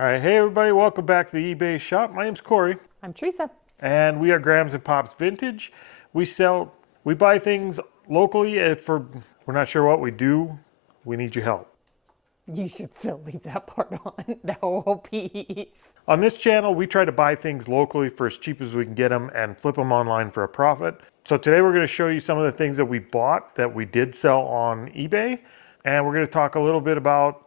All right, hey everybody, welcome back to the eBay shop. My name's Corey. I'm Teresa. And we are Grams and Pops Vintage. We buy things locally. If we're not sure what we do, we need your help. You should still leave that part on, the whole piece. On this channel, we try to buy things locally for as cheap as we can get them and flip them online for a profit. So today we're going to show you some of the things that we bought that we did sell on eBay. And we're going to talk a little bit about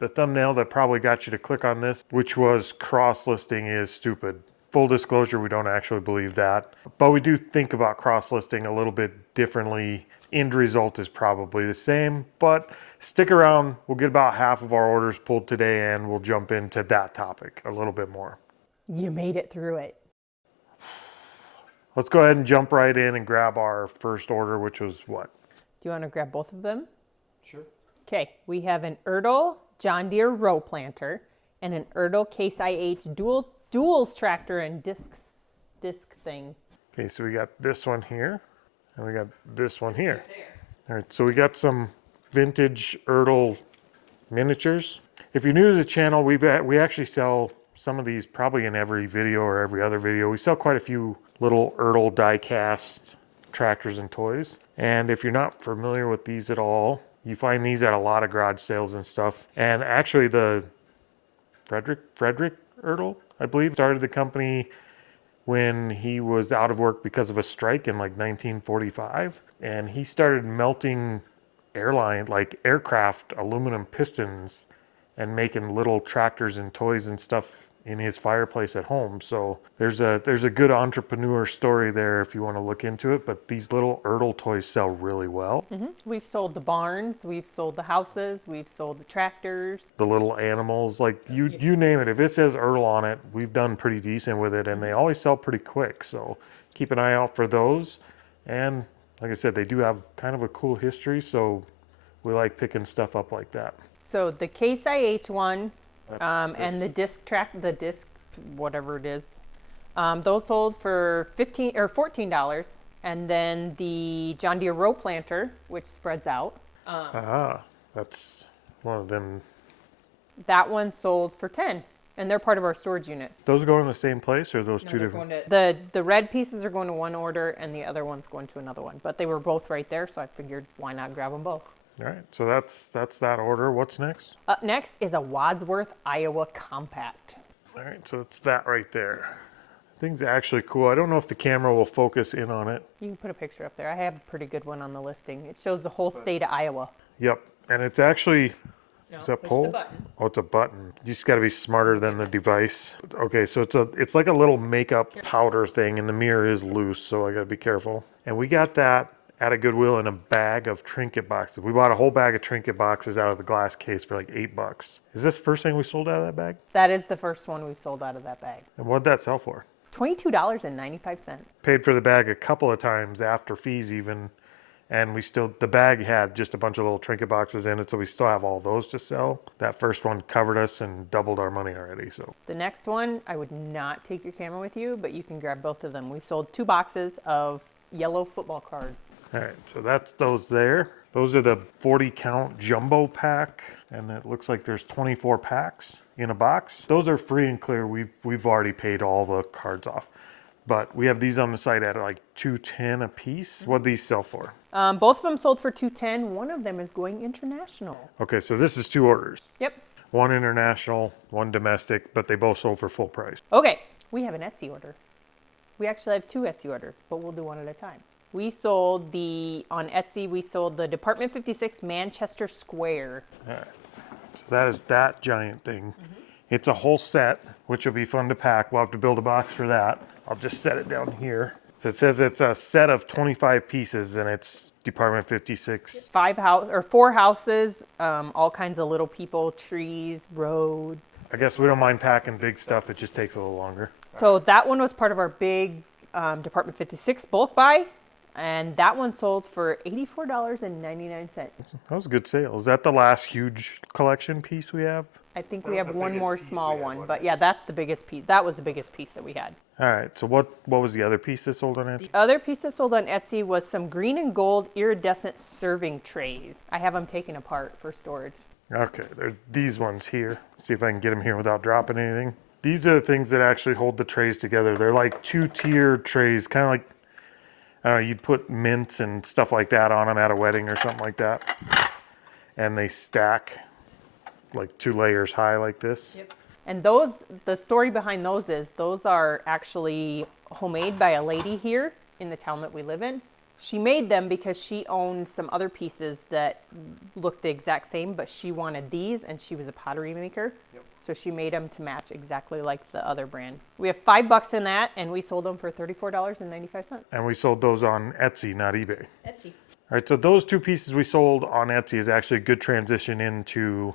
the thumbnail that probably got you to click on this, which was cross-listing is stupid. Full disclosure, we don't actually believe that, but we do think about cross-listing a little bit differently. End result is probably the same, but stick around. We'll get about half of our orders pulled today and we'll jump into that topic a little bit more. You made it through it. Let's go ahead and jump right in and grab our first order, which was what? Do you want to grab both of them? Sure. Okay, we have an Ertl John Deere row planter and an Ertl Case IH duals tractor and disc thing. Okay, so we got this one here and we got this one here. All right, so we got some vintage Ertl miniatures. If you're new to the channel, we actually sell some of these probably in every video or every other video. We sell quite a few little Ertl die-cast tractors and toys. And if you're not familiar with these at all, you find these at a lot of garage sales and stuff. And actually the Frederick Ertl, I believe, started the company when he was out of work because of a strike in like 1945. And he started melting aircraft aluminum pistons and making little tractors and toys and stuff in his fireplace at home. So there's a good entrepreneur story there if you want to look into it, but these little Ertl toys sell really well. Mm-hmm. We've sold the barns, we've sold the houses, we've sold the tractors. The little animals, like you name it. If it says Ertl on it, we've done pretty decent with it, and they always sell pretty quick. So keep an eye out for those. And like I said, they do have kind of a cool history, so we like picking stuff up like that. So the Case IH one, and the disc whatever it is, those sold for $15 or $14, and then the John Deere row planter, which spreads out. That's one of them. That one sold for $10, and they're part of our storage units. Those go in the same place, or those two different? The red pieces are going to one order, and the other one's going to another one. But they were both right there, so I figured why not grab them both. All right, so that's that order. What's next? Up next is a Wadsworth, Iowa Compact. All right, so it's that right there. Thing's actually cool. I don't know if the camera will focus in on it. You can put a picture up there. I have a pretty good one on the listing. It shows the whole state of Iowa. Yep, and it's actually, is that push pole? the button. Oh, it's a button. You just got to be smarter than the device. Okay, so it's like a little makeup powder thing, and the mirror is loose, so I got to be careful. And we got that at a Goodwill in a bag of trinket boxes. We bought a whole bag of trinket boxes out of the glass case for like $8. Is this the first thing we sold out of that bag? That is the first one we sold out of that bag. And what'd that sell for? $22.95. Paid for the bag a couple of times after fees even, and the bag had just a bunch of little trinket boxes in it, so we still have all those to sell. That first one covered us and doubled our money already. So the next one, I would not take your camera with you, but you can grab both of them. We sold 2 boxes of yellow football cards. all right, so that's those there. Those are the 40 count jumbo pack, and it looks like there's 24 packs in a box. Those are free and clear. We've already paid all the cards off, but we have these on the site at like $2.10 a piece. What'd these sell for? Both of them sold for $2.10. One of them is going international. Okay, so this is 2 orders. Yep. One international, one domestic, but they both sold for full price. Okay, we have an Etsy order. We actually have 2 Etsy orders, but we'll do one at a time. We sold on Etsy, we sold the Department 56 Manchester Square. All right. So that is that giant thing. It's a whole set, which will be fun to pack. We'll have to build a box for that. I'll just set it down here. So it says it's a set of 25 pieces, and it's Department 56. 4 houses, all kinds of little people, trees, road. I guess we don't mind packing big stuff. It just takes a little longer. So that one was part of our big Department 56 bulk buy. And that one sold for $84.99. That was a good sale. Is that the last huge collection piece we have? I think we have one more small one, but yeah, that's the biggest piece. That was the biggest piece that we had. All right, so what was the other piece that sold on Etsy? The other piece that sold on Etsy was some green and gold iridescent serving trays. I have them taken apart for storage. Okay, there's these ones here. See if I can get them here without dropping anything. These are the things that actually hold the trays together. They're like 2-tier trays, kind of like you'd put mints and stuff like that on them at a wedding or something like that. And they stack like 2 layers high like this. Yep. And those, the story behind those is, those are actually homemade by a lady here in the town that we live in. She made them because she owned some other pieces that looked the exact same, but she wanted these, and she was a pottery maker. Yep. So she made them to match exactly like the other brand. We have $5 in that, and we sold them for $34.95. And we sold those on Etsy, not eBay. Etsy. All right, so those 2 pieces we sold on Etsy is actually a good transition into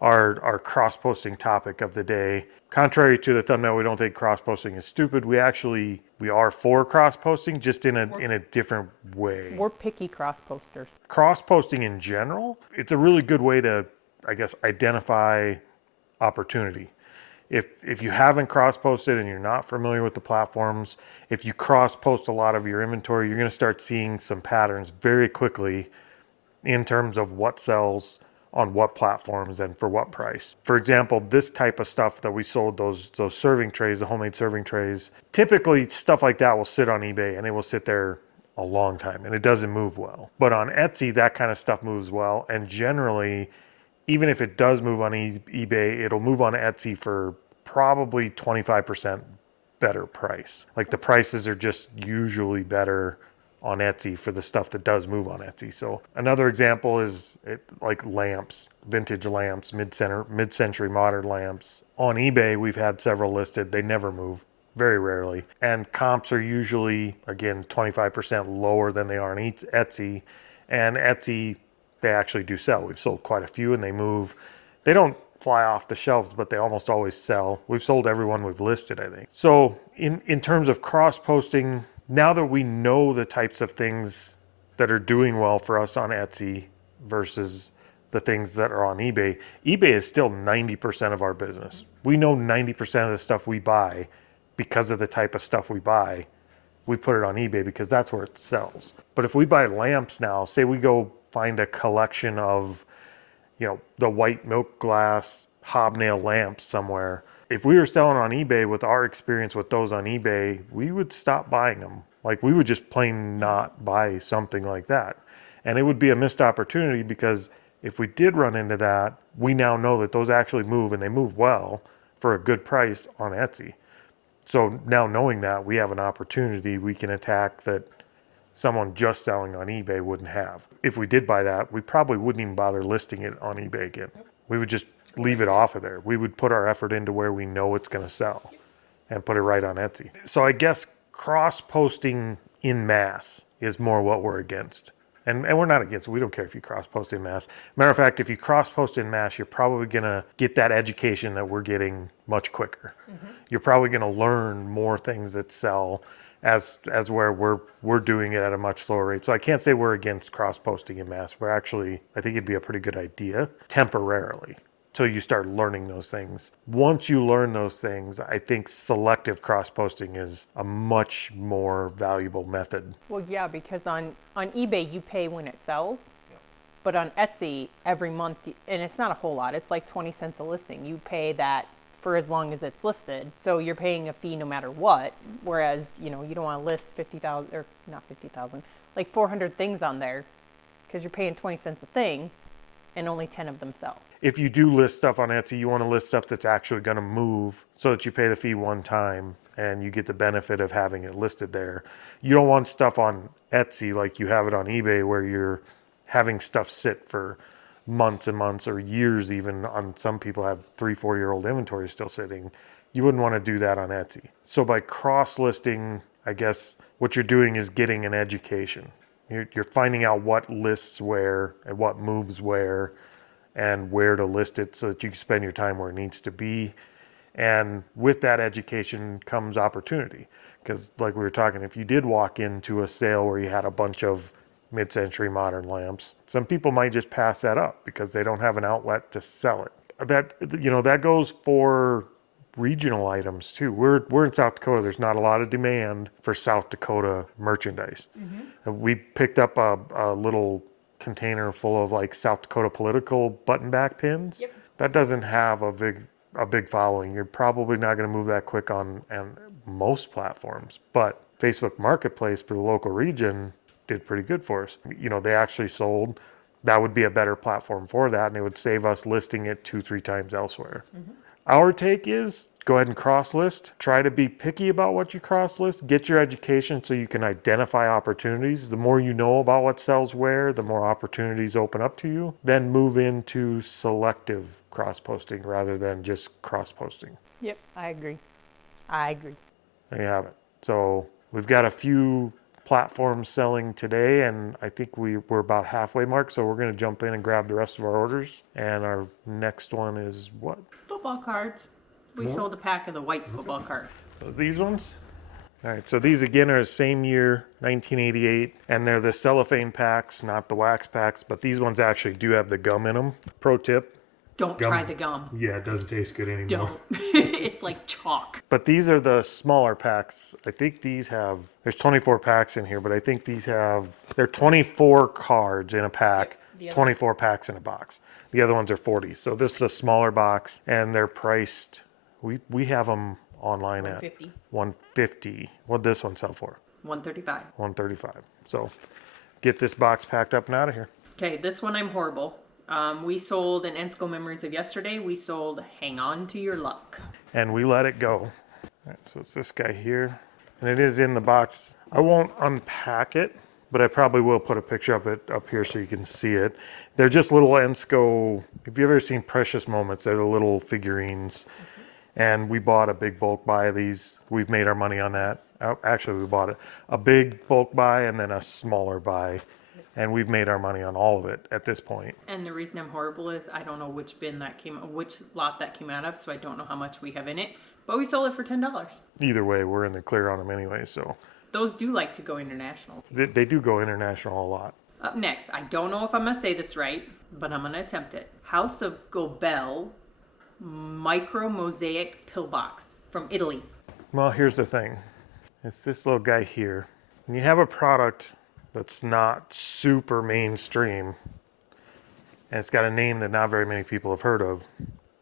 our cross-posting topic of the day. Contrary to the thumbnail, we don't think cross-posting is stupid. We are for cross-posting, just in a different way. We're picky cross-posters. Cross-posting in general, it's a really good way to, I guess, identify opportunity. If you haven't cross-posted and you're not familiar with the platforms, if you cross-post a lot of your inventory, you're going to start seeing some patterns very quickly in terms of what sells on what platforms and for what price. For example, this type of stuff that we sold, those serving trays, the homemade serving trays, typically stuff like that will sit on eBay and it will sit there a long time and it doesn't move well. But on Etsy, that kind of stuff moves well. And generally, even if it does move on eBay, it'll move on Etsy for probably 25% better price. Like the prices are just usually better on Etsy for the stuff that does move on Etsy. So another example is like lamps, vintage lamps, mid-century modern lamps. On eBay, we've had several listed. They never move, very rarely. And comps are usually, again, 25% lower than they are on Etsy. And Etsy, they actually do sell. We've sold quite a few and they move. They don't fly off the shelves, but they almost always sell. We've sold everyone we've listed, I think. So in terms of cross-posting, now that we know the types of things that are doing well for us on Etsy versus the things that are on eBay, eBay is still 90% of our business. We know 90% of the stuff we buy because of the type of stuff we buy. We put it on eBay because that's where it sells. But if we buy lamps now, say we go find a collection of, the white milk glass hobnail lamps somewhere. If we were selling on eBay with our experience with those on eBay, we would stop buying them. Like we would just plain not buy something like that. And it would be a missed opportunity because if we did run into that, we now know that those actually move and they move well for a good price on Etsy. So now knowing that, we have an opportunity we can attack that someone just selling on eBay wouldn't have. If we did buy that, we probably wouldn't even bother listing it on eBay again. We would just leave it off of there. We would put our effort into where we know it's going to sell and put it right on Etsy. So I guess cross-posting in mass is more what we're against. And we're not against it. We don't care if you cross-post in mass. Matter of fact, if you cross-post in mass, you're probably going to get that education that we're getting much quicker. Mm-hmm. You're probably going to learn more things that sell as where we're doing it at a much slower rate. So I can't say we're against cross-posting in mass. We're actually, I think it'd be a pretty good idea temporarily till you start learning those things. Once you learn those things, I think selective cross-posting is a much more valuable method. Well, yeah, because on eBay, you pay when it sells. Yeah. But on Etsy, every month, and it's not a whole lot, it's like 20 cents a listing. You pay that for as long as it's listed. So you're paying a fee no matter what. Whereas, you don't want to list 50,000, or not 50,000, like 400 things on there because you're paying 20 cents a thing and only 10 of them sell. If you do list stuff on Etsy, you want to list stuff that's actually going to move so that you pay the fee one time and you get the benefit of having it listed there. You don't want stuff on Etsy like you have it on eBay where you're having stuff sit for months and months or years even. On some people have 3-4-year-old inventory still sitting. You wouldn't want to do that on Etsy. So by cross-listing, I guess what you're doing is getting an education. You're finding out what lists where and what moves where and where to list it so that you can spend your time where it needs to be. And with that education comes opportunity. Because like we were talking, if you did walk into a sale where you had a bunch of mid-century modern lamps, some people might just pass that up because they don't have an outlet to sell it. That goes for regional items too. We're in South Dakota. There's not a lot of demand for South Dakota merchandise. Mm-hmm. We picked up a little container full of like South Dakota political button back pins. Yep. That doesn't have a big following. You're probably not going to move that quick on most platforms, but Facebook Marketplace for the local region did pretty good for us. You know, they actually sold. That would be a better platform for that, and it would save us listing it 2-3 times elsewhere. Our take is go ahead and cross list. Try to be picky about what you cross list. Get your education so you can identify opportunities. The more you know about what sells where, the more opportunities open up to you. Then move into selective cross posting rather than just cross posting. Yep, I agree. I agree. There you have it. So we've got a few platforms selling today, and I think we're about halfway mark, so we're going to jump in and grab the rest of our orders. And our next one is what? Football cards. We sold a pack of the white football card. These ones? All right, so these again are the same year, 1988, and they're the cellophane packs, not the wax packs, but these ones actually do have the gum in them. Pro tip. Don't try the gum. Yeah, it doesn't taste good anymore. Don't. It's like chalk. But these are the smaller packs. I think these have, there's 24 packs in here, but I think these have, they're 24 cards in a pack, 24 packs in a box. The other ones are 40. So this is a smaller box, and they're priced, we have them online at $150. What'd this one sell for? $135. $135. So get this box packed up and out of here. Okay, this one I'm horrible. We sold in Ensco Memories of Yesterday, we sold Hang On to Your Luck. And we let it go. All right, so it's this guy here, and it is in the box. I won't unpack it, but I probably will put a picture of it up here so you can see it. They're just little Ensco, if you've ever seen Precious Moments, they're the little figurines. And we bought a big bulk buy of these. We've made our money on that. Actually, we bought a big bulk buy and then a smaller buy. And we've made our money on all of it at this point. And the reason I'm horrible is I don't know which which lot that came out of, so I don't know how much we have in it. But we sold it for $10. Either way, we're in the clear on them anyway, so. Those do like to go international. They do go international a lot. Up next, I don't know if I'm going to say this right, but I'm going to attempt it. House of Gobel Micro Mosaic Pillbox from Italy. Well, here's the thing. It's this little guy here. When you have a product that's not super mainstream, and it's got a name that not very many people have heard of,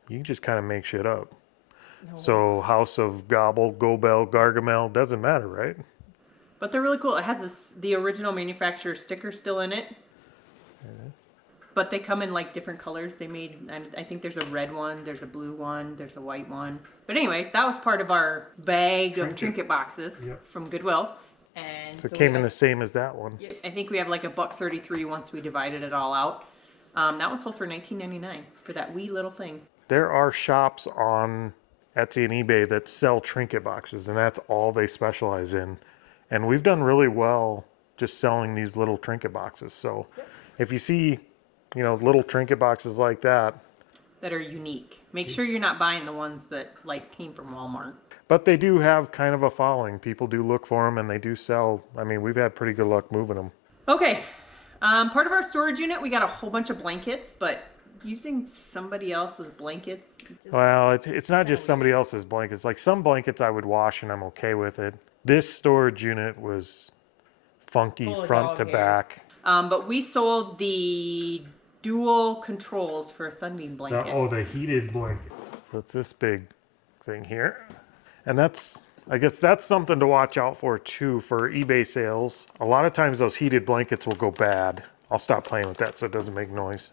you can just kind of make shit up. No. So House of Gobel, Gargamel, doesn't matter, right? But they're really cool. It has the original manufacturer sticker still in it. Mm-hmm. But they come in like different colors. They made, I think there's a red one, there's a blue one, there's a white one. But anyways, that was part of our bag of trinket boxes from Goodwill. And so it came in the same as that one. I think we have like $1.33 once we divided it all out. That one sold for $19.99 for that wee little thing. There are shops on Etsy and eBay that sell trinket boxes, and that's all they specialize in. And we've done really well just selling these little trinket boxes. So if you see, you know, little trinket boxes like that are unique, make sure you're not buying the ones that like came from Walmart. But they do have kind of a following. People do look for them, and they do sell. I mean, we've had pretty good luck moving them. Okay, part of our storage unit, we got a whole bunch of blankets, but using somebody else's blankets. Well, it's not just somebody else's blankets. Like some blankets I would wash, and I'm okay with it. This storage unit was funky front to back. But we sold the dual controls for a Sunbeam blanket. The heated blanket. So it's this big thing here. And I guess that's something to watch out for too for eBay sales. A lot of times those heated blankets will go bad. I'll stop playing with that so it doesn't make noise.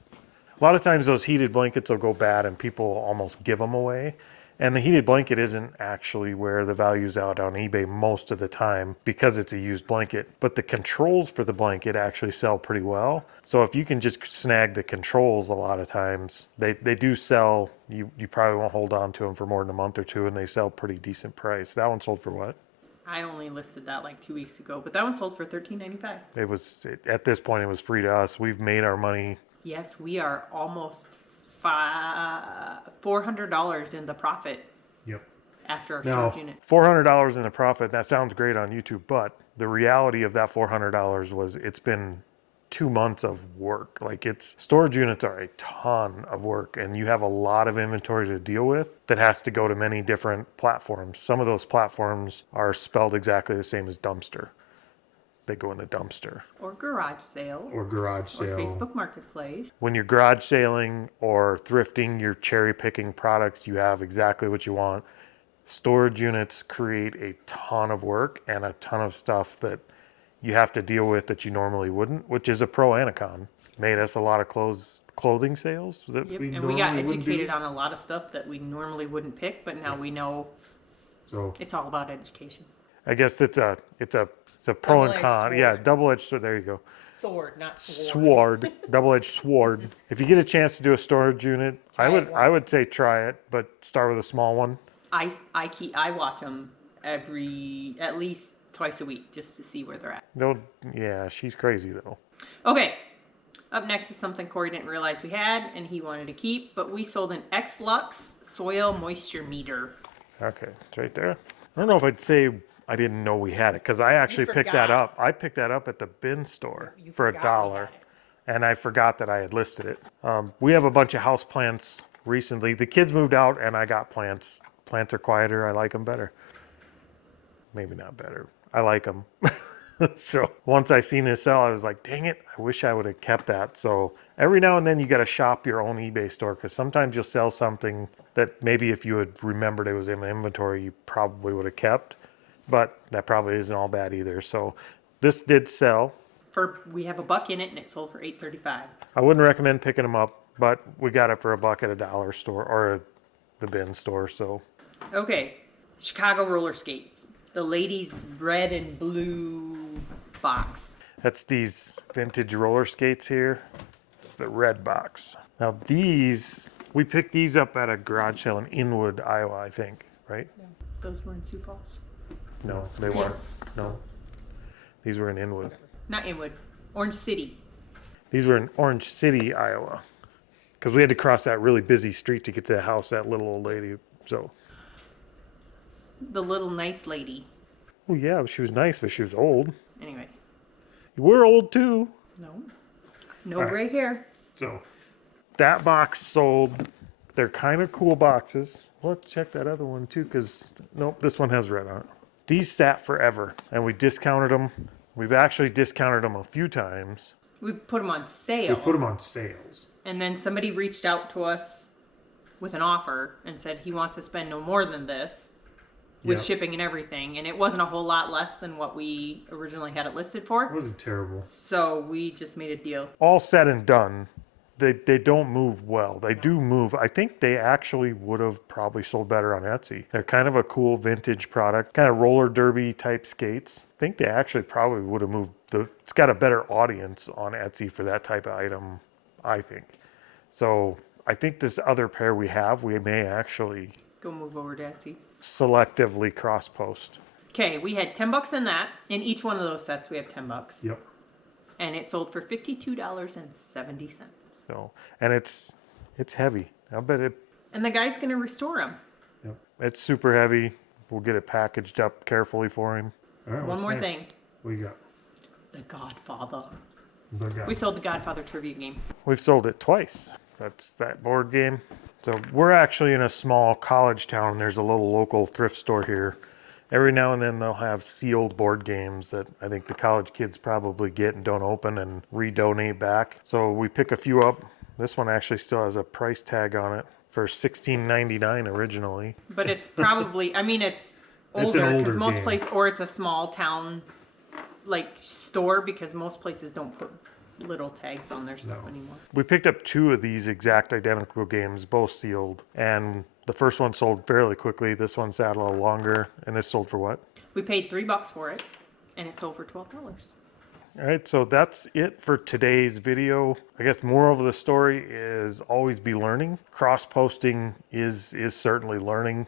A lot of times those heated blankets will go bad and people almost give them away. And the heated blanket isn't actually where the value's out on eBay most of the time because it's a used blanket. But the controls for the blanket actually sell pretty well. So if you can just snag the controls a lot of times, they do sell. You probably won't hold on to them for more than a month or two, and they sell pretty decent price. That one sold for what? I only listed that like 2 weeks ago, but that one sold for $13.95. At this point, it was free to us. We've made our money. Yes, we are almost $400 in the profit. Yep. After our storage unit. $400 in the profit, that sounds great on YouTube, but the reality of that $400 was it's been 2 months of work. Like storage units are a ton of work, and you have a lot of inventory to deal with that has to go to many different platforms. Some of those platforms are spelled exactly the same as dumpster. they go in the dumpster. Or garage sale. Or garage Or Facebook Marketplace. When you're garage sailing or thrifting, you're cherry picking products, you have exactly what you want. Storage units create a ton of work and a ton of stuff that you have to deal with that you normally wouldn't, which is a pro and a con. Made us a lot of clothing sales that Yep. we And we got normally wouldn't do. educated on a lot of stuff that we normally wouldn't pick, but now we know So it's all about education. I guess it's a pro and Double-edged con. Yeah, sword. double-edged sword. There you go. Sword, not Sword, double-edged sword. If you get a chance to do a storage unit, Try it I once. would say try it, but start with a small one. I watch them at least twice a week just to see where they're at. No, yeah, she's crazy though. Okay, up next is something Corey didn't realize we had and he wanted to keep, but we sold an X-Lux soil moisture meter. Okay, it's right there. I don't know if I'd say I didn't know we had it because I actually picked that forgot. up. I picked that up at the bin store You for forgot we $1, had it. and I forgot that I had listed it. We have a bunch of house plants recently. The kids moved out, and I got plants. Plants are quieter. I like them better. Maybe not better. I like them. So once I seen this sell, I was like, dang it, I wish I would have kept that. So every now and then you got to shop your own eBay store because sometimes you'll sell something that maybe if you had remembered it was in the inventory, you probably would have kept. But that probably isn't all bad either. So this did sell. We have $1 in it and it sold for $8.35. I wouldn't recommend picking them up, but we got it for $1 at a dollar store or the bin store. So Okay, Chicago roller skates. The ladies' red and blue box. that's these vintage roller skates here. It's the red box. Now these, we picked these up at a garage sale in Inwood, Iowa, I think, right? Those were in Sioux Falls. No, they weren't. Yes. No, these were in Inwood. Not Inwood. Orange City. These were in Orange City, Iowa, because we had to cross that really busy street to get to the house of that little old lady. So, The little nice lady. well, yeah, she was nice, but she was old. Anyways. We're old too. No gray hair. So, that box sold. They're kind of cool boxes. We'll have to check that other one too, because nope, this one has red on it. These sat forever, and we discounted them. We've actually discounted them a few times. We put them on sale. them on sales. And then somebody reached out to us with an offer and said he wants to spend no more than this with Yep. shipping and everything. And it wasn't a whole lot less than what we originally had it listed for. wasn't terrible. So we just made a deal. All said and done, they don't move well. They do move. I think they actually would have probably sold better on Etsy. They're kind of a cool vintage product, kind of roller derby type skates. I think they actually probably would have moved. It's got a better audience on Etsy for that type of item, I think. So I think this other pair we have, we may actually Go move over to Etsy. selectively cross post. Okay, we had $10 in that. In each one of those sets, we have $10. Yep. And it sold for $52.70. So, and it's heavy. I bet it. And the guy's going to restore them. Yep. It's super heavy. We'll get it packaged up carefully for him. All right, One more thing. What you got? The Godfather. The guy. We sold the Godfather trivia game. We've sold it twice. That's that board game. So we're actually in a small college town. There's a little local thrift store here. Every now and then they'll have sealed board games that I think the college kids probably get and don't open and redonate back. So we pick a few up. This one actually still has a price tag on it for $16.99 originally. But it's probably, I mean, it's It's an older because older most game. places, or it's a small town like store because most places don't put little tags on their stuff anymore. We picked up two of these exact identical games, both sealed, and the first one sold fairly quickly. This one sat a little longer, and this sold for what? We paid $3 for it, and it sold for $12. All right, so that's it for today's video. I guess moral of the story is always be learning. Cross-posting is certainly learning,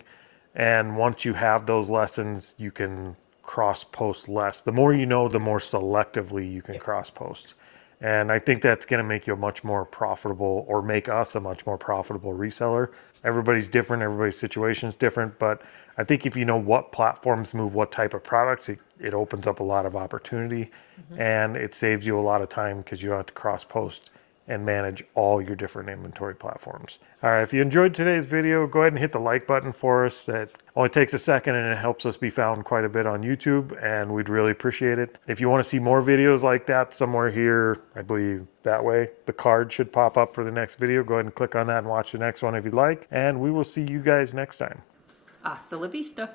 and once you have those lessons, you can cross-post less. The more you know, the more selectively you can cross-post. And I think that's going to make you a much more profitable, or make us a much more profitable reseller. Everybody's different, everybody's situation is different, but I think if you know what platforms move what type of products, it opens up a lot of opportunity, and it saves you a lot of time because you don't have to cross post and manage all your different inventory platforms. All right, if you enjoyed today's video, go ahead and hit the like button for us. That only takes a second and it helps us be found quite a bit on YouTube, and we'd really appreciate it. If you want to see more videos like that, somewhere here, I believe that way, the card should pop up for the next video. Go ahead and click on that and watch the next one if you'd like, and we will see you guys next time. Hasta la vista.